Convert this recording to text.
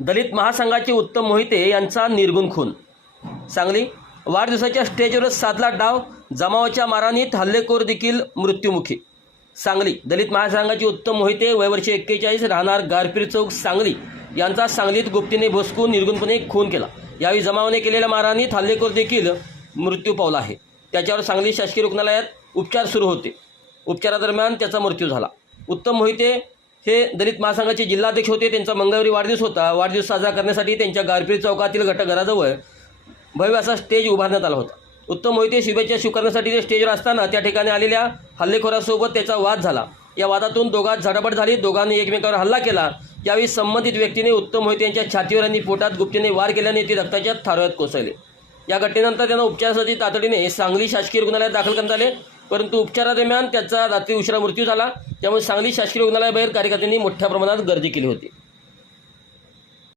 दलित महासंघाचे उत्तम मोहिते यांचा निर्गुण खून. सांगली वाढदिवसाच्या स्टेजवरच साधला डाव जमावाच्या मारानीत हल्लेखोर देखील मृत्युमुखी. सांगली दलित महासंघाचे उत्तम मोहिते वयवर्षी एक्केचाळीस राहणार गारपीर चौक सांगली यांचा सांगलीत गुप्तीने भोसकून निर्गुणपणे खून केला. यावेळी जमावाने केलेल्या मारानीत हल्लेखोर देखील मृत्यू पावला आहे. त्याच्यावर सांगली शासकीय रुग्णालयात उपचार सुरू होते. उपचारादरम्यान त्याचा मृत्यू झाला. उत्तम मोहिते हे दलित महासंघाचे जिल्हाध्यक्ष होते त्यांचा मंगळवारी वाढदिवस होता. वाढदिवस साजरा करण्यासाठी त्यांच्या गारपीर चौकातील घटघराजवळ भव्य असा स्टेज उभारण्यात आला होता. उत्तम मोहिते शुभेच्छा स्वीकारण्यासाठी ते स्टेजवर असताना त्या ठिकाणी आलेल्या हल्लेखोरासोबत त्याचा वाद झाला. या वादातून दोघात झटापट झाली. दोघांनी एकमेकावर हल्ला केला. यावेळी संबंधित व्यक्तीने उत्तम मोहिते यांच्या छातीवर आणि पोटात गुप्तीने वार केल्याने ते रक्ताच्या थारोळ्यात कोसळले. या घटनेनंतर त्यांना उपचारासाठी तातडीने सांगली शासकीय रुग्णालयात दाखल करण्यात आले. परंतु उपचारादरम्यान त्याचा रात्री उशिरा मृत्यू झाला. त्यामुळे सांगली शासकीय रुग्णालयाबाहेर कार्यकर्त्यांनी मोठ्या प्रमाणात गर्दी केली होती.